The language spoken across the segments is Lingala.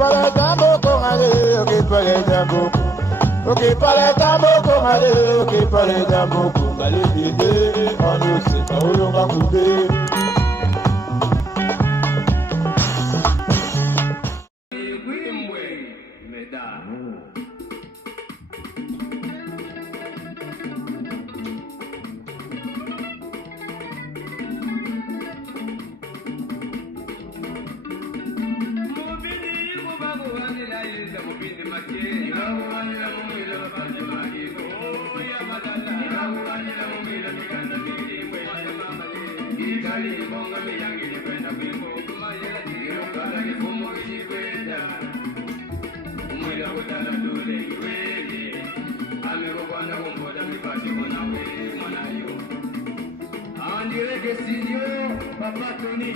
parle tambo kongale, ok parle tambo. Ok parle tambo kongale, ok parle tambo kongale dide, on ne sait pas où l'on va couper. Papa Tony,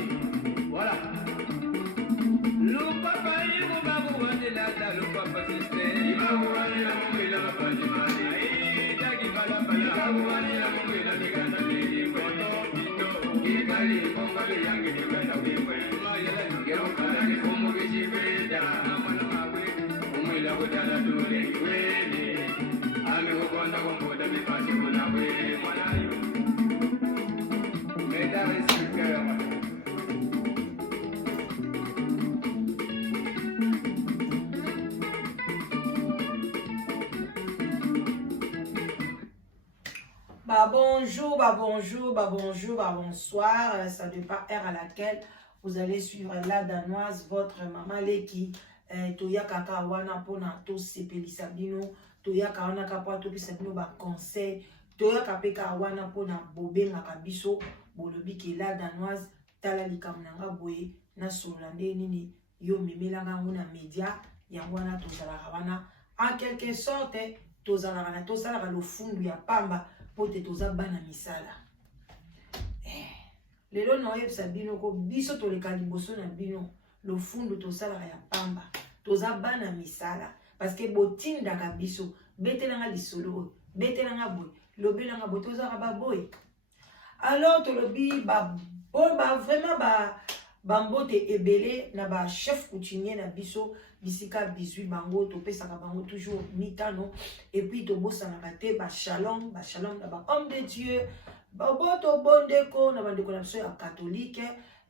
voilà. Le papa il va vous vendre là, le papa c'est il va vous vendre la mouille la papa du mari. Aïe, tagi bala bala. Il va vous vendre la mouille la nigga na lady. Kono, il kali konga le yangi tu benda wewe. Maya la ngero kala ni komo bichi benda. Amana mawe, umwe la kudala dule wewe. Ame kukonda komboda mipasi kuna wewe mwanayo. Mesdames et messieurs. Bonjour, bonjour, bonsoir. Ça dépend heure à laquelle vous allez suivre la danoise, votre maman Leki. Toya kaka wana pona to sepelisa bino, toya ka wana kapwa to pisa bino ba conseil, toya kapeka wana pona bobenga kabiso, bolobi ke la danoise tala likamnanga boye na solande nini yo memelanga nguna media ya wana tozala wana en quelque sorte tozala le fundu ya pamba pote toza bana misala. Lelo na oyebisa bino ko biso toleka liboso na bino le fundu tozala ya pamba toza bana misala parce que botindaka biso betelanga lisolo betelanga boy lobelanga boy tozala ba boy. Alors tolobi ba vraiment bambote ebele na ba chef coutumier na biso bisika bisui bango to pesaka bango toujours mitano et puis to bosana te ba shalom na ba homme de Dieu ba boto bondeko na bandeko na biso ya catholique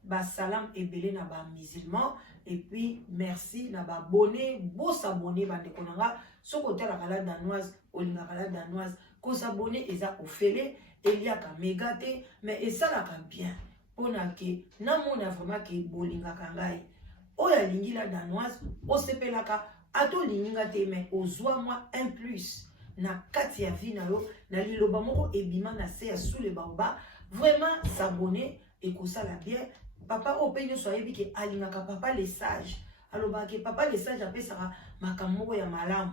ba salam ebele na ba musulman et puis merci na ba bonné bosa bonné bandeko nanga soko tala kala danoise olinga kala danoise ko s'abonner eza ofele eliaka megate mais esalaka bien pona ke namona vraiment ke bolingaka ngai oya lingi la danoise osepelaka ato linga te mais ozwa moi un plus na kati ya vie na yo na liloba moko ebima na se ya sous le baoba vraiment s'abonner et kosala bien papa openyo so yebi ke alingaka papa les sages aloba ke papa les sages apesaka makamoko ya malamu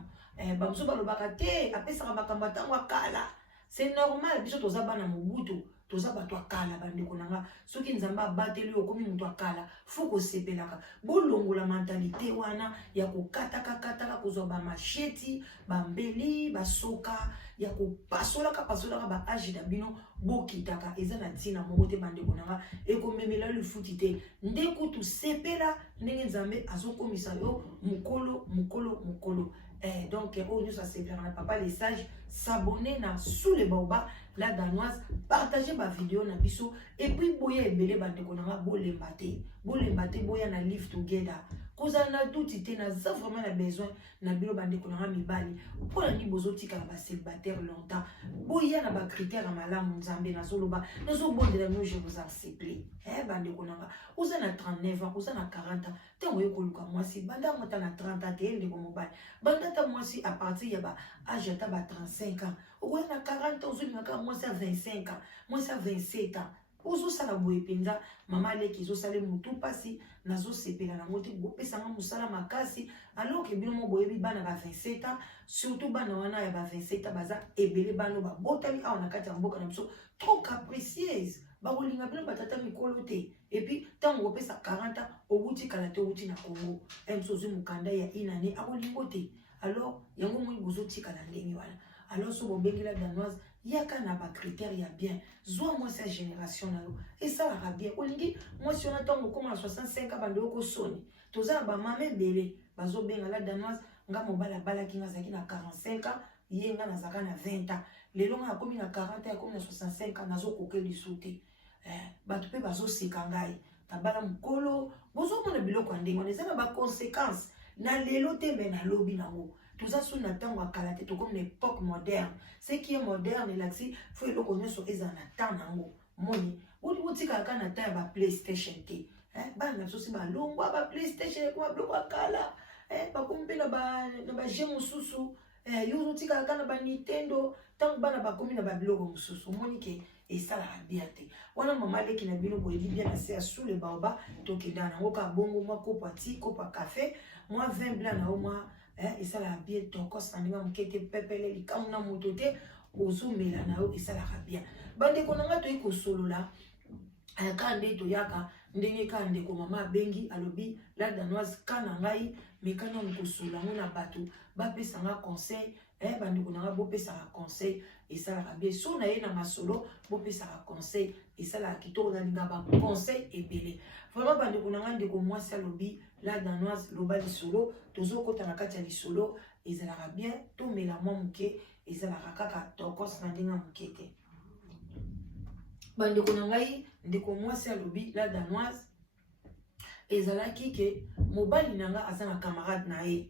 bamso balobaka te apesaka makambo tango akala c'est normal biso toza bana mobutu toza bato akala bandeko nanga soki nzamba abateli okomi mutu akala fuko sepelaka bolongola mentalité wana ya kokataka kozwa ba macheti bambeli basoka ya kopasolaka ba age na bino bokitaka eza na ntina moko te bandeko nanga ekomemela lufuti te ndekutu sepela ndenge nzambe azokomisa yo mukolo. Donc, on ça c'est faire papa les sages s'abonner na sous les baobas la danoise partager ma vidéo na biso et puis boya ebele bande konanga bolembate boya na live together koza na douti te na za vraiment na besoin na bilo bande konanga mibali pour la ni bozotika na ba célibataire longtemps boya na ba critère à malamu nzambe na zoloba na zo bondela no je vous en supplie bande konanga oza na 39 ans oza na 40 ans tango yokoluka mwasi banda mota na 30 ans te ndeko mobali banda ta mwasi à partir ya ba âge ta ba 35 ans oza na 40 ans ozolinga mwasi à 25 ans mwasi à 27 ans ozo sala boye penza mama leki zo sala mutu pasi nazo sepela na ngoti bopesa nga musala makasi alors que bino mo boye bi bana ba 27 ans surtout bana wana ya ba 27 ans baza ebele bano ba botali awana kati ya mboka na biso trop capricieuse bakolinga bino batata mikolo te et puis tango opesa 40 ans outi kala te outi na Congo emsozi mukanda ya inane akolingo te alors yango mo bozo tika na ndenge wana alors so bobengela danoise yaka na ba critère ya bien zwa moi sa génération na yo et ça la bien olingi moi si on attend comme à 65 bando ko soni toza ba mame belé bazo benga la danoise nga mobala bala ki ngazaki na 45 ans yenga na zaka na 20 ans lelo nga komi na 40 ans komi na 65 ans nazo koke lisute bato pe bazo sekangai tabala mukolo bozo mona biloko ndenge on ezana ba conséquences na lelo te me na lobi nango. Tout ça sous n'attend à Kalate, tout comme l'époque moderne. Ce qui est moderne, il a dit, faut le connaître sur les anatas nango. Moni, ou tu quand nata ba PlayStation T. Ba na sosi ba longwa ba PlayStation ko ba ba kala. Ba kumpe na ba jeu mususu. Yo tu quand na ba Nintendo, tant ba na ba komi na ba biloko mususu. Moni ke et ça la biate. Wana mama le ki na bino boyebi bien na se sous le baoba, to ke dana ngoka bongo moi ko pati, ko pa café, moi 20 blanc na moi. Et ça la bien tokos anima mukete pepele likamuna motote ozo melana o et ça la bien bande konanga to iko solo la kande to yaka ndenge kande ko mama bengi alobi la danoise kana ngai mekana mkosola ngona bato ba pesa nga conseil bande konanga bo pesa conseil et ça la bien so na ye na masolo bo pesa conseil et ça la kitoko na linga ba conseil et belé vraiment bande konanga ndeko mwasi alobi la danoise loba lisolo tozo kota na kati ya lisolo ezalaka bien to mela mwa muke ezalaka kaka tokos na ndenge muke te bandeko na ngai ndeko mwasi alobi la danoise ezalaki ke mobali nanga aza na camarade na ye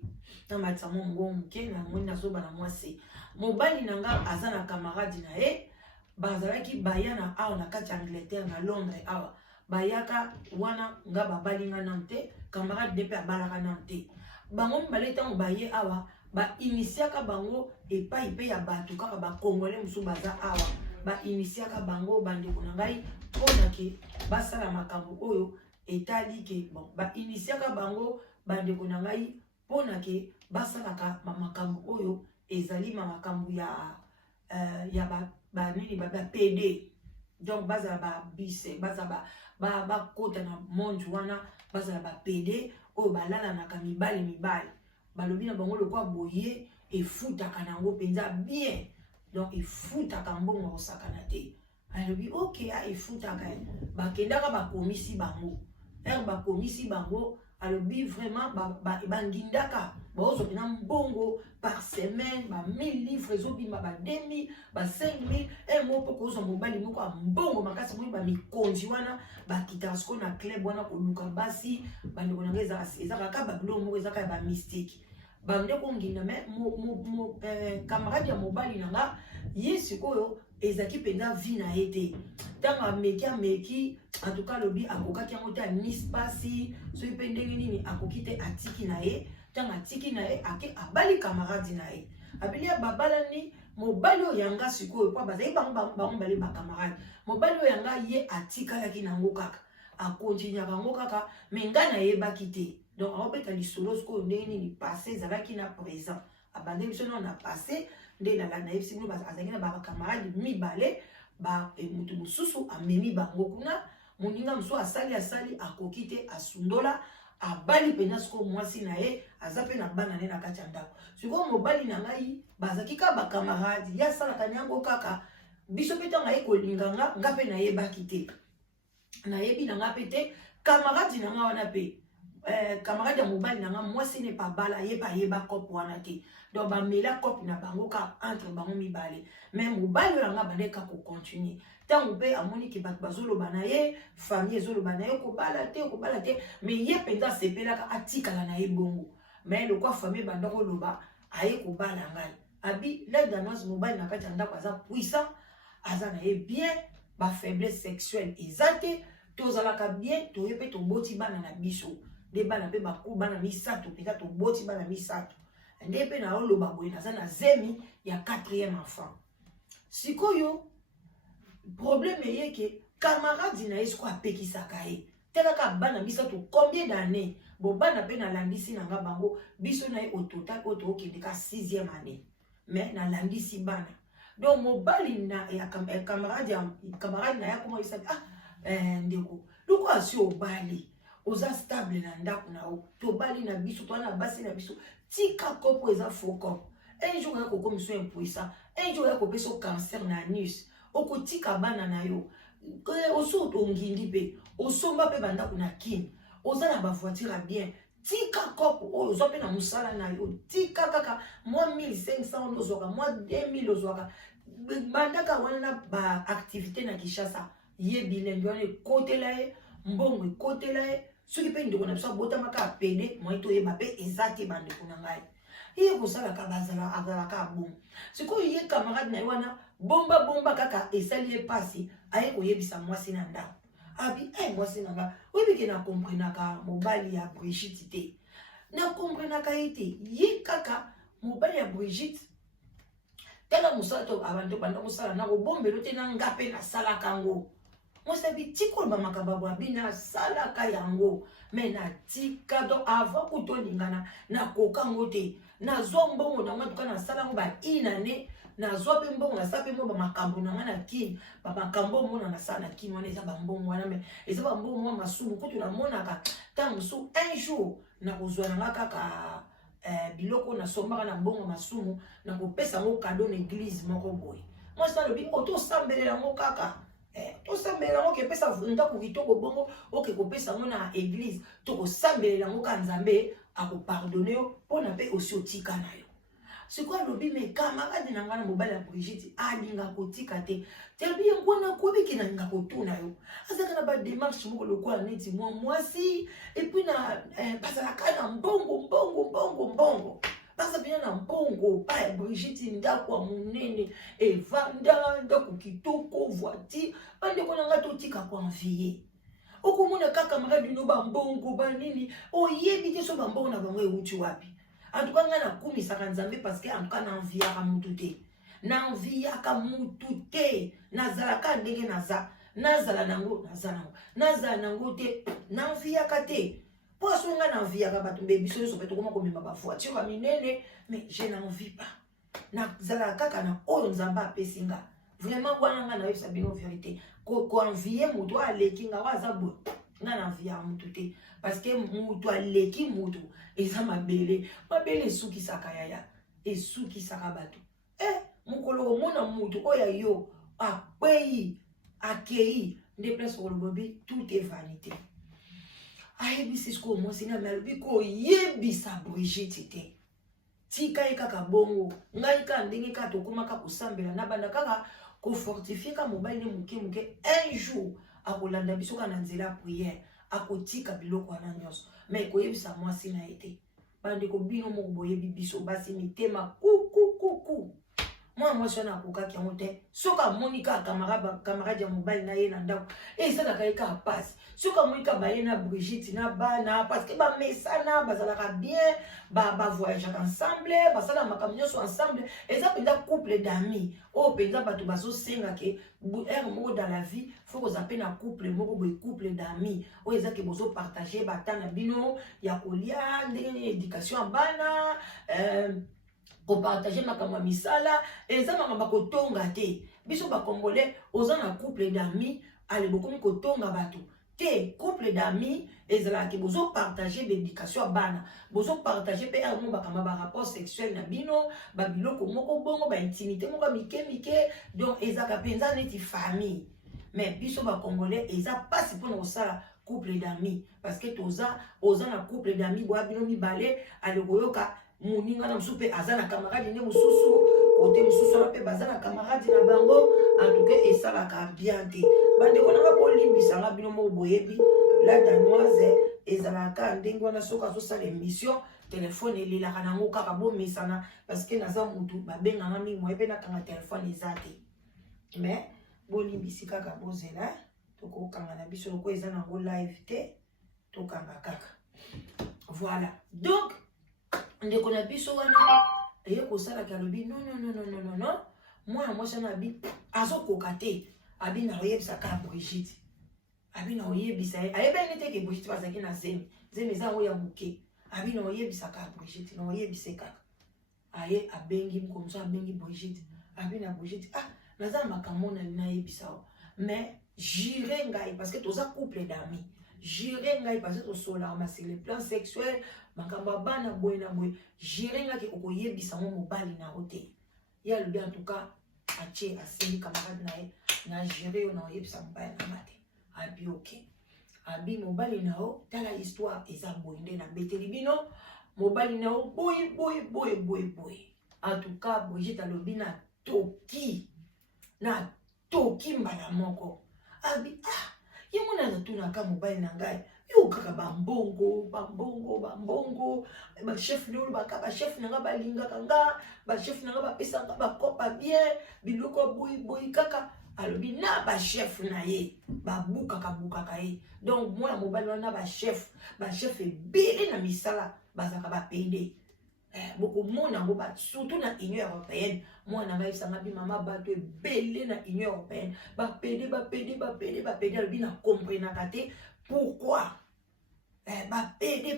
na matisa mwa ngo muke na moni nazoba na mwasi mobali nanga aza na camarade na ye bazalaki baya na awa na kati ya Angleterre na Londres awa bayaka wana nga babalinga nante camarade depe abalaka nante bango mbale tango baye awa ba initiaka bango epai pe ya bato kaka ba congolais musu baza awa ba initiaka bango bandeko na ngai pona ke basala makambo oyo etali ke bon ba initiaka bango bandeko na ngai pona ke basalaka makambo oyo ezali makambo ya ba nini ba PD donc bazala ba bise bazala ba kota na monde wana bazala ba PD oyo balala na mibali balobi na bango lokwa boye efutaka nango penza bien donc efutaka mbongo osakana te alobi ok efutaka bakendaka bakomisi bango bakomisi bango alobi vraiment bangindaka bazopena mbongo par semaine ba 1000 livres ezobima ba 2000 ba 5000 moko kozwa mobali moko mbongo makasi moyi ba mikonzi wana bakitaka siko na club wana koluka basi bandeko na ngai ezaka kaka babilo moko ezaka ba mystique bandeko nginda me camarade ya mobali nanga ye sikoyo ezaki penza vie na ye te ntango ameki en tout cas lobi akokaki yango te anispasi soki mpe ndenge nini akoki te atiki na ye ntango atiki na ye ake abali camarade na ye abili ya babalani mobali oyo yanga sikoyo po bazali bango bale bacamarade mobali oyo yanga ye atikalaki nango kaka akontinuaka yango kaka me ngai nayebaki te donc aobeta lisolo sikoyo ndenge nini passé ezalaki na présent abande biso nao na passé nde nayebisi bino azalaki na bacamarade mibale moto mosusu amemi bango kuna moninga mosusu asali akoki te asundola abali pena sikoyo mwasi na ye aza pe na bana ne na kati ya ndako sikoyo mobali na ngai bazalaki kaka bacamarade ye asalaka yango kaka biso mpe ntango aye kolinganga nga mpe nayebaki te nayebi na nga mpe te camarade na nga wana mpe camarade ya mobali na nga mwasi ne pa bala ye pa yeba kope wana te donc bamela kope na bango ka entre bango mibale mais mobali oyo yanga bandeka kocontinue ntango mpe amoni ke bato bazoloba na ye famille ezoloba na ye kobala te mais ye mpenza asepelaka atikala na ye bongo mais lokwa famille bandako oloba aye kobala ngai abi la danoise mobali na kati ya ndako aza puissant aza na ye bien bafaiblesse sexuelle eza te tozalaka bien toye mpe toboti bana na biso nde bana mpe baku bana misato mpenza toboti bana misato nde mpe na oloba boye naza na zemi ya 4e enfant sikoyo problème eyeke camarade na ye siko apekisaka ye te kaka bana misato combien d'année bo bana mpe nalandisi nanga bango biso na ye au total oyo tookende ka 6e année mais nalandisi bana donc mobali na ya camarade na ye akoma yisaki ndeko loko asi obali oza stable na ndako na o tobali na biso to na basi na biso tika kopo eza faux kopo un jour ya koko miso impuissant, un jour ya kopesa cancer na anus, okotika bana na yo, oso ongindi pe, osomba pe banda kuna kini, oza na ba voiture bien, tika kopo, ozo pe na musala na yo, tika kaka, moi 1500 ozwaka, moi 2000 ozwaka, bandaka wana ba activité na Kinshasa, ye bilengi wana ekotela ye, mbongo ekotela ye, soki pe ndeko na biso botamaka apede, moi toyeba pe ezate bandeko na ngai. Iye kosalaka azalaka bongo. Sikoyo ye camarade na ye wana, bomba kaka esali ye pasi, aye koyebisa mwasi na ndako. Abi, mwasi na nga, oyebike na komprenaka mobali ya Brigitte te. Na komprenaka ye te, ye kaka mobali ya Brigitte, tala musala to abantu banda musala na kobombelo te na nga pe na salaka ngo. Mosabi tiko ba makababu abina salaka yango, me na tika do avant kutolingana na kokango te. Na zo mbongo na ngatuka na sala ngo ba inane, na zo pe mbongo na sape mo ba makambo na ngana kini, ba makambo mo na sala kini wana eza ba mbongo wana me eza ba mbongo mo masumu kutu na monaka tamusu un jour na kozwa na kaka biloko na sombaka na mbongo masumu na kopesa ngo cadeau na église moko boy. Moi ça le bi auto sambelela ngo kaka to sambelela ngo ke pesa vunda ku kitoko bongo oke kopesa ngo na église to ko sambelela ngo ka Nzambe ako pardonner pona pe aussi otika na yo. C'est quoi le bi me camarade na ngana mobala Brigitte alinga kotika te. Tebi ngona ko biki na nga kotuna yo. Azaka na ba démarche moko lokola neti mwasi et puis na pasala kana mbongo. Pasa bien na mbongo pa Brigitte ndako munene evanda ndako kitoko voiture bande kona ngato tika kwa envier. Okomona kaka camarade no ba mbongo ba nini oyebi te so ba mbongo na bango euti wapi. En tout cas, on a commis ça parce que en tout cas, on a envie à moutouté. Na envie à moutouté. Nazalaka ndenge naza. Nazala nango, nazala nango te. Na envie à kate. Pour ce qu'on a envie à battre bébé, so so peut comment comme ma voiture à minene, mais je n'en envie pas. Nazalaka kana oyo nzamba pesinga. Vraiment wana na yo sabino vérité. Ko envie muto alekinga wazabo. Na envie à moutouté parce que muto aleki muto. Eza mabele suki sakayaya e suki sakabatu mukolo mona mutu oya yo akweyi akei nde place pour le bobby tout est vanité ayebisi sko mo sina malobi ko yebisa Brigitte te tika kaka bongo ngai ka ndenge ka tokoma ka kusambela na banda kaka ko fortifier ka mobile ne muke un jour akolanda biso ka na nzela prière akotika biloko na nyonso mais koyebisa mwasi na ete bande ko bino mo boyebi biso basi mitema kuku mwasi na kokaki yango te soka monika camarade ya mobile na ye na ndako ezala ka passe soka monika baye na Brigitte na bana parce que ba mesana bazalaka bien ba voyage ensemble basala makambo nyonso ensemble eza penda couple d'amis o penda bato bazo senga ke moko dans la vie faut que ça pena couple moko boy couple d'amis o eza ke bozo partager batana bino ya kolia ndenge éducation bana pour partager makambo misala eza makambo kotonga te biso ba congolais oza na couple d'amis ale bokomi kotonga bato te couple d'amis ezala ki bozo partager l'éducation bana bozo partager pe amu bakama ba rapport sexuel na bino ba biloko moko bongo ba intimité moko mike donc ezaka penza neti famille mais biso ba congolais eza pas si pour osala couple d'amis parce que toza oza na couple d'amis boa bino mibale ale koyoka muninga na msupe azana camarade ne mususu côté mususu na pe bazana camarade na bango en tout cas esalaka bien te bande kona ko limbisa nga bino mo boyebi la danoise ezalaka ndenge wana soka so sala émission téléphone elilaka nango kaka bomesana parce que naza mutu babenga nga mingi moyepe na kanga téléphone ezate mais bolimbisi kaka bozela tokokanga na biso ko eza nango live te tokanga kaka voilà donc ndeko na biso wana eye kosala kalobi non moi sana bi azokoka te abi na oyebisa ka Brigitte abi na oyebisa ayebeni te ke Brigitte bazaki na zemi eza oya muke abi na oyebisa ka Brigitte na oyebise kaka aye abengi mkomso abengi Brigitte abi na Brigitte naza makambo na yebisa mais j'irai ngai parce que toza couple d'amis gérer ngai parce que tosola ma sur le plan sexuel makamba bana boy na boy gérer ngai ko yebisa mo mobali na ote ya le bien en tout cas atie asili camarade na gérer na yebisa mobali na mate abi ok abi mobali na o tala histoire eza boyende na beteli bino mobali na o boy en tout cas Brigitte alobi na toki mbala moko abi yango na tunaka mobali na ngai yo kaka bambongo ba chef lolo ba chef na nga balingaka nga ba chef na nga bapesa nga bakopa bien biloko boy kaka alobi na ba chef na ye bukaka ye donc moi mobali wana ba chef ebele na misala bazaka bapede beaucoup monde en ba surtout na Union européenne moi na ngai sanga bi mama bato ebele na Union européenne bapede alobi na comprendre kate pourquoi bapede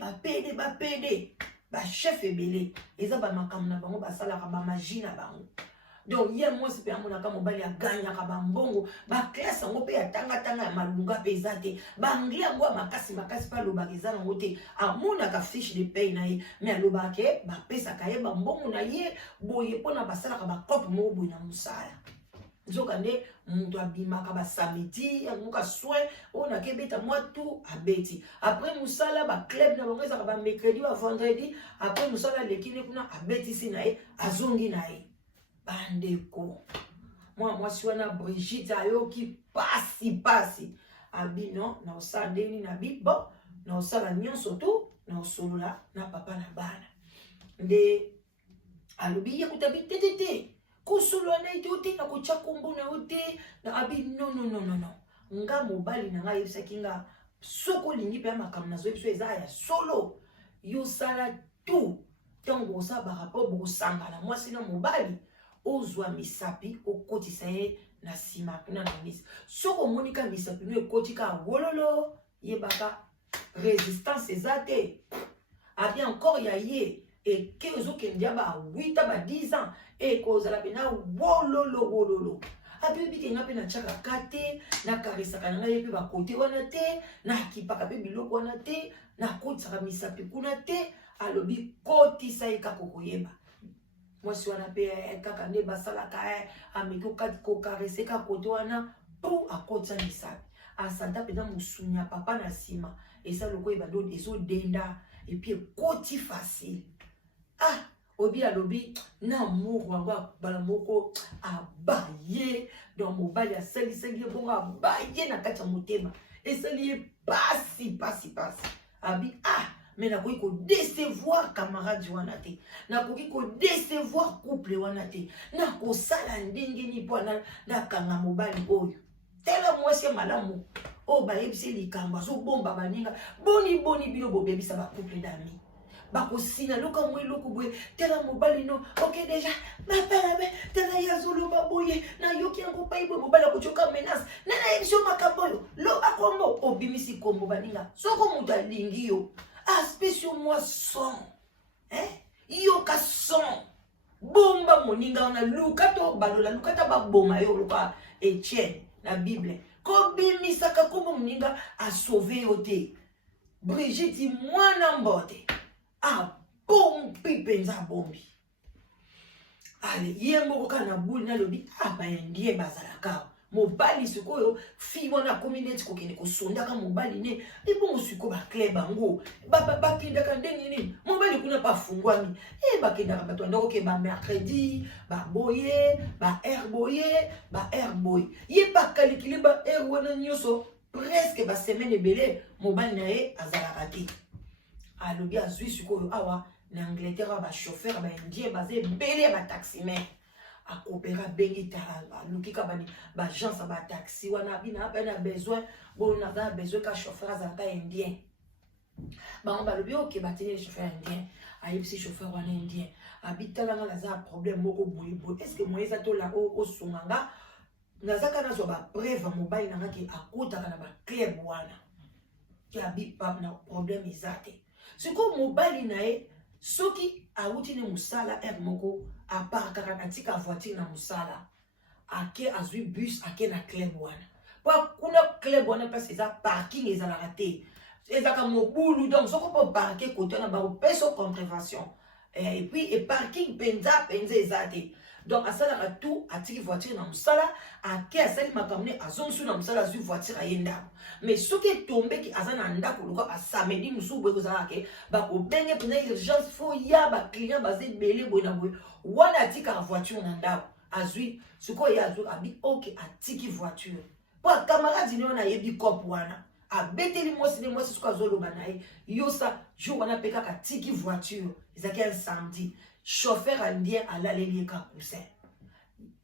ba chef ebele eza ba makambo na bango basalaka ba magie na bango donc hier moi c'est pas mon mobali ya gagna ka bambongo ba classe ngo pe ya tanga ya malunga pesate ba anglais ngo makasi pa loba kezana ngote amona ka fiche de paye na ye mais loba ke ba pesa ka ye bambongo na ye boye pona basala ka ba cop mo boye na musala nzokande mutu abimaka ba samedi amuka soin ona ke beta moi tout abeti après musala ba club na bango ezaka ba mercredi ba vendredi après musala lekine kuna abeti sinaye azongi naye bandeko moi si wana Brigitte ayoki pasi abi non na osandeni na bi bon na osala nyonso to na osolola na papa na bana nde alobi ye kutabi tete kosolola na ite ote na kotia kombo na ote na abi non nga mobali na ngai yebisaki nga soko olingi mpe ya makambo na zoyebi so eza ya solo yosala tout ntango bokosa barapport bokosangana mwasi na mobali ozwa misapi okotisa ye na nsima kuna na misa soki omonika misapi no ekotika wololo yebaka résistance eza te abi encore ya ye eke ozokende ya ba 8 ba 10 ans ekozala mpe na wololo abi oyebike nga mpe natiaka kate nakarisaka na ngai ye mpe bakote wana te nakipaka mpe biloko wana te nakotisaka misapi kuna te alobi kotisa ye kaka koyeba mwasi wana pe kaka nde basalaka ameki kokarese ka kote wana po akotisa misapi asanta mpenza mosuni ya papa na nsima eza loko ebando ezodenda epi ekoti facile obi alobi na moko wango bala moko abaye donc mobali asalisengi ye bongo abaye na kati ya motema esali ye pasi abi mais nakoki kodecevoir camarade wana te nakoki kodecevoir couple wana te nakosala ndenge nini mpo nakanga mobali oyo tela mwasi ya malamu oyo bayebisi likambo azobomba baninga boni bino bobebisa bacouple d'ami bakosina loka mwa eloko boye tela mobali no ok deja mapala me tela ye azoloba boye nayoki yango pai boye mobali akocoka menace nanayebiso makambo oyo loba kombo obimisi kombo baninga soko moto alingi yo spécial moi son yoka son bomba moninga wana lukato balola lukata baboma yo luka Etienne na Bible kobimisaka kombo moninga a sauver yo te Brigitte mwana mbote bombi penza bombi ale ye moko kana buli nalobi bayendie bazalaka mobali sikoyo fi wana komi neti kokende kosondaka mobali ne ebongo siko baclub bango bakendaka ndenge nini mobali kuna bafungwami bakendaka bato andako ke bamercredi baboye baheure boye ye bakalikile baheure wana nyonso presque basemaine ebele mobali na ye azalaka te alobi azwi sikoyo awa na Angleterre bachauffeur baindien baza ebele bataximen akopera bengi tala lukika bani bagence ba taxi wana bina na besoin bon na besoin ka chauffeur azalaka indien bango balobi ok bateni chauffeur indien ayebisi chauffeur wana indien abitalanga naza problème moko boye est-ce que moyeza tola osunganga nazaka nazwa bapreuve mobali nanga ke akotaka na baclub wana ke abipa na problème eza te siko mobali na ye soki awuti ne musala moko apart kaka atika voiture na musala ake azwi bus ake na club wana po kuna club wana parce eza parking ezalaka te ezaka mobulu donc soko po parquer côté na ba peso contravention et puis et parking penza ezate donc asalaka tout atiki voiture na musala ake asali makamne azonsu na musala azui voiture ayenda mais soki tombe ki azana ndako luka ba samedi musu boye kozala ke ba ko benge pena urgence fo ya ba client bazé belé boye na boye wana atika voiture na ndako azui soko ya azui abi ok atiki voiture po camarade ni ona yebi cop wana abeteli mwasi soko azoloba na ye yosa jour wana peka atiki voiture ezaki un samedi chauffeur indien alaleli ka cousin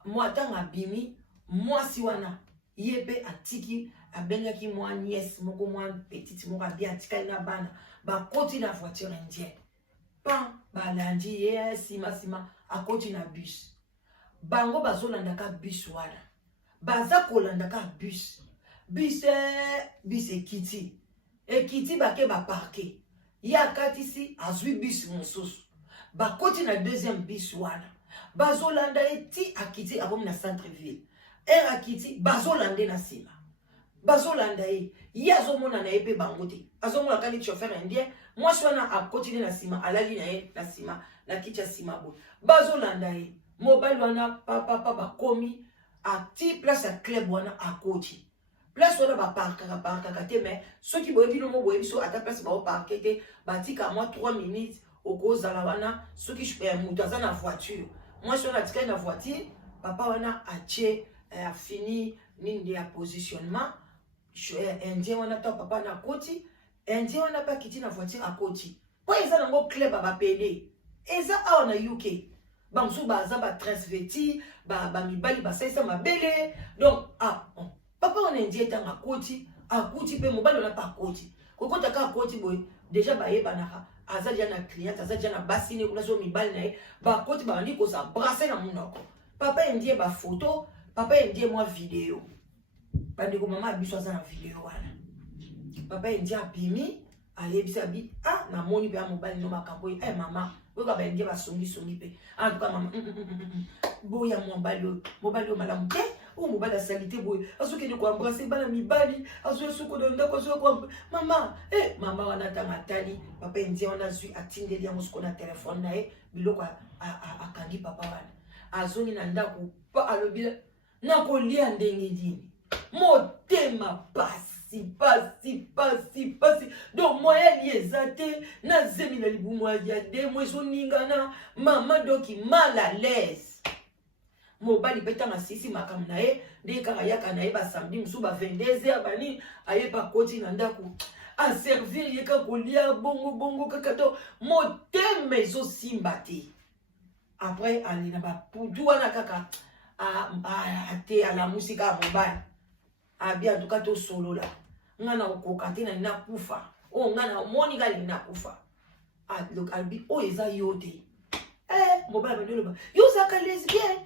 moi tanga bimi mwasi wana yepe atiki abengaki mwa nièce moko mwa petite moko bien atika na bana ba koti na voiture indien pan balandi ye sima akoti na bus bango bazolanda ka bus wana baza kolanda ka bus ekiti bake ba parquer ya katisi azui bus mosusu bakoti na deuxième bus wana bazolanda eti akiti akomi na centre ville akiti bazolande na sima bazolanda ye azomona na ye pe bango te azomona kani chauffeur indien mwasi wana akoti na sima alali na ye na sima na kiti ya sima bo bazolanda ye mobile wana papa bakomi ati place ya club wana akoti place wana baparkaka te mais soki boyebi no mo boyebi so ata place bao parke te batika moi 3 minutes okozala wana soki mutu aza na voiture mwasi wana atikali na voiture papa wana atie afini nini ya positionnement indien wana ta papa na koti indien wana pa kiti na voiture akoti po eza nango club bapele eza awa na UK bamsu baza ba transvesti ba mibali basaisa mabele donc papa wana indien tanga koti akuti pe mobali wana pa akoti kokota ka akoti boy déjà bayebanaka aza dia na client aza dia na basine kuna so mibali na ye bakoti bandi koza brasser na munoko papa indien ba photo papa indien moi vidéo bandi ko mama biso aza na vidéo wana papa indien abimi ayebisa bi na moni pe mobali no makambo mama oka ba indien ba songi pe en tout cas mama boya mobali malamu te o mobali a salite boye asoki ni ko embrasser bana mibali aso soko do ndako aso ko mama mama wana tanga tali papa indien wana zui atindeli ya musiko na telefone na ye biloko akangi papa wana azoni na ndako pa alobila na kolia ndenge dini motema pasi donc moyen liezate na zemi na libumu ya demo ezoningana mama doki mal à l'aise mobali peta na sisi makam na ye nde kaka yaka na ye ba samedi musu ba 22h bani aye pa koti na ndako a servir ye ka kolia bongo kaka to motema ezosimba te après ali na ba pudu wana kaka ate ala musika mobali bien en tout cas to solo la ngana okoka te na kufa ngana moni gali na kufa donc albi eza yote mobile bendelo ba yo zaka lesbienne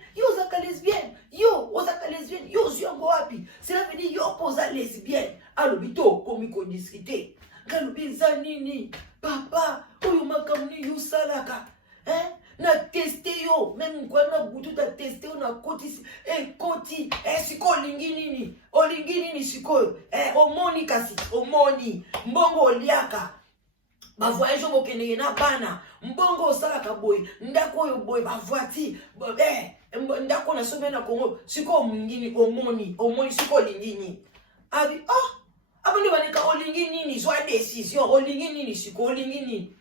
yo ziongo wapi cela veut dire yo posa lesbienne alobi to komi ko discuter ngalobi za nini papa oyo makamni yo salaka na teste yo même kwa na butu ta teste yo na koti koti siko olingi nini siko omoni kasi omoni mbongo oliaka ba voyage bokende na bana mbongo osalaka boy ndako oyo boy ba voiture ndako na sobe na Congo siko omoni siko lingini abi abandi banika olingi nini zwa décision olingi nini siko olingi nini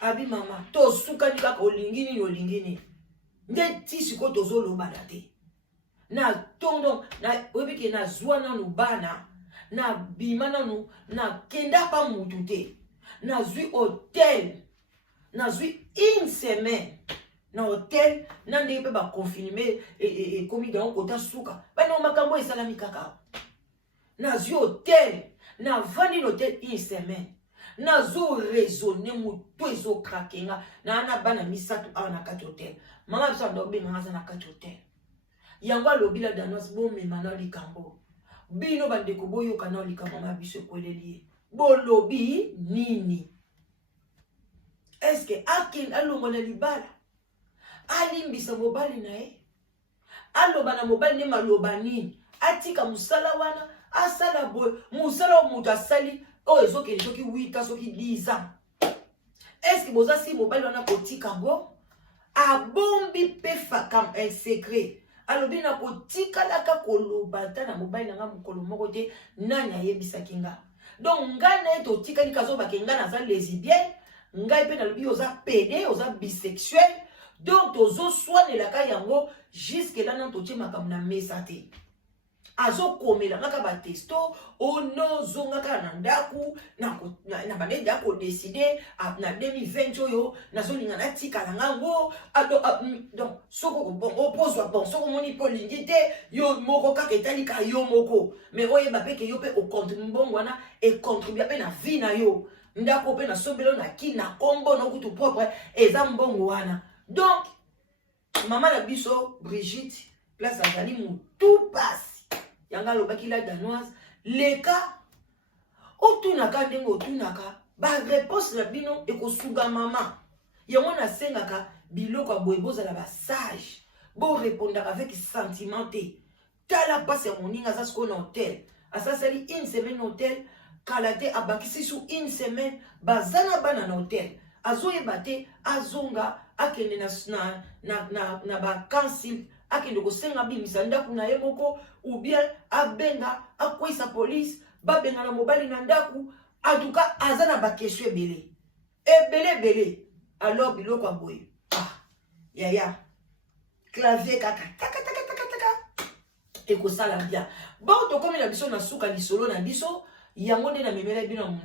abi mama to suka ni kaka olingi nini nde ti siko tozoloba na te na tondo na obiki na zwa nanu bana na bima nanu na kenda pa mutu te na zui hôtel na zui une semaine na hôtel na ndenge pe ba confirmer komi dans kota suka bana makambo esalami kaka na zui hôtel na vandi l'hôtel une semaine na zo raisonner mutu ezo krakenga na bana misatu awa na kati hôtel mama biso ndobe ngasa na kati hôtel yango alobila danos bo mema na likambo bino bandeko boyoka na likambo mama biso kweleli bolobi nini est-ce que akin alongo na libala alimbisa mobali na ye aloba na mobali ne maloba nini atika musala wana asala boy musala mutu asali oh ezoki soki 8 ans soki 10 ans est-ce que boza si mobile wana kotika ngo abombi pefa comme un secret alobi na kotika laka koloba ta na mobile nga mukolo moko te nani ayebisaki nga donc nga na to tika likazo bakenga na za lesbienne ngai pe na lobi oza pédé oza bisexuel donc tozo soinelaka yango jusque là na totie makambo na mesa te azokomela ngaka batesto ono zongaka na ndaku na banede ya kodeside na 2020 oyo nazolinga natikala ngango donc soko opozwa bon soko moni polingi te yo moko kaka etalika yo moko mais oyeba pe ke yo pe okontribue mbongo wana ekontribue pe na vie na yo ndako pe na sombelo na ki na kombo na kutu propre eza mbongo wana donc maman na biso Brigitte place azali mutu passe yanga lobaki la danoise leka otunaka ndenge otunaka ba réponse na bino ekosuga mama yango na sengaka biloko ya boye bozala ba sage bo répondaka avec sentiment te tala passe ya moninga aza sikoyo na hotel asasali une semaine hôtel kala te abakisi su une semaine baza na bana na hotel azoyeba te azonga akende na bakansil akende kosenga bimisa ndaku na ye moko ou bien abenga akwisa police babenga na mobali na ndaku en tout cas azana ba question ebele alors biloko aboye yaya clavier kaka taka ekosala bien bon to comme la biso na suka lisolo na biso yango nde na memela bino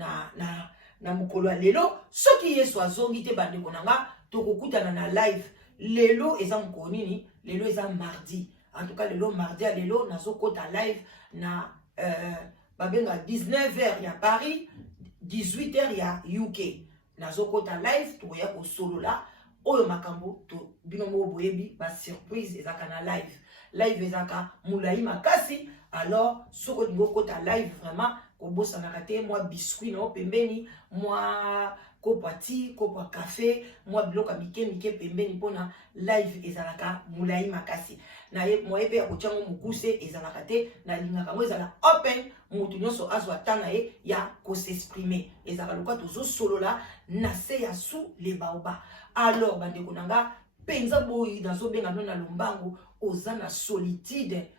na mukolo lelo soki yesu azongi te bandeko nanga tokokutana na live lelo eza mukolo nini lelo eza mardi en tout cas lelo mardi à lelo nazokota live na babenga 19h ya Paris 18h ya UK nazokota live toya ko solo la oyo makambo to bino mo boyebi ba surprise ezaka na live ezaka mulai makasi alors soko dingo kota live vraiment kobosa na kate moi biscuit na pembeni moi kopati kopwa café moi biloko mike pembeni pona live ezalaka mulai makasi na ye moyepe ya kochango mukuse ezalaka te na lingaka mo ezala open mutu nyonso azwa tanga ye ya ko s'exprimer ezalaka lokwa tozo solola na se ya sous les baoba alors bandeko nanga penza boyi nazo benga na lombango oza na solitude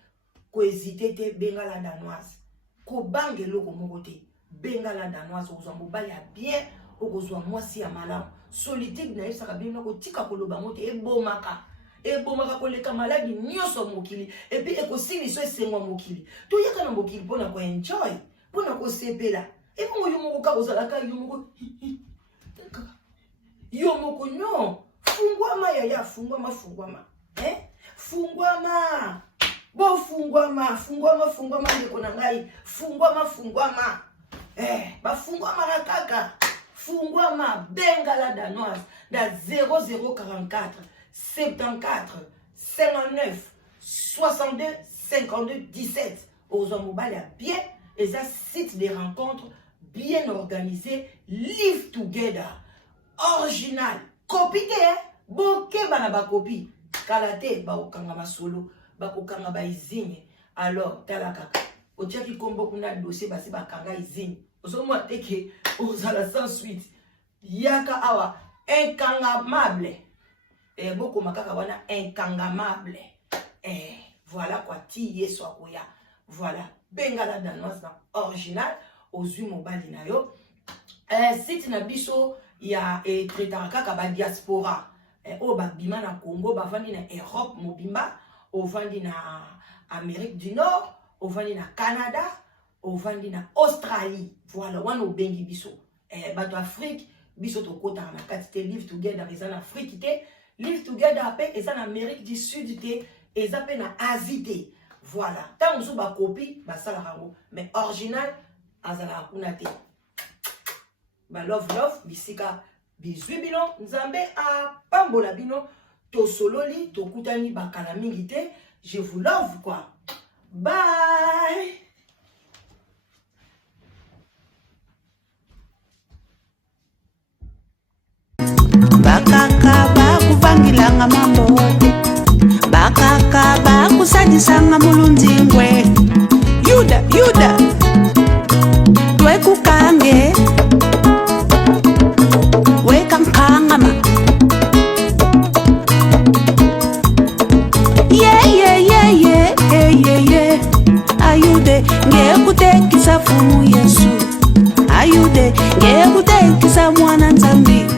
ko hésiter te benga la danoise ko bange loko moko te benga la danoise ozwa mobali ya bien okozwa mwasi ya malamu solitude na yesaka bino ko tika koloba mote ebomaka koleka maladi nyonso mokili et puis ekosiliso esengwa mokili toyaka na mokili pona ko enjoy pona ko sepela et mo yo moko ka kozalaka yo moko no fungwama yaya fungwama fungwama bo fungwama ndeko na ngai fungwama bafungwama na kaka fungwama benga la danoise da 0044 74 59 62 52 17 aux mobile à bien et un site de rencontres bien organisé live together original copie boke bana ba copie kalate ba okanga masolo ba okanga ba izine alors talaka otiaki kombo kuna dossier basi bakanga izine osomo teke ozala sans suite yaka awa incangamable beaucoup makaka wana incangamable voilà quoi ti yeso akoya voilà bengala danoise na original ozwi mobali na yo site na biso ya traitaka kaka ba diaspora o ba bima na Congo bavandi na Europe mobimba ovandi na Amérique du Nord ovandi na Canada ovandi na Australie voilà wana obengi biso bato Afrique biso tokota na kati te live together eza na Afrique te live together ape eza na Amérique du Sud te eza pe na Asie te voilà tant mosu ba copie basala rango mais original azala kuna te ba love bisika bizwi bino nzambe a pambola bino to sololi to kutani bakala mingi te je vous love quoi bye. Bakaka bakuvangilanga mambote bakaka bakusadisanga mulunzingwe yuda twekukange nzambi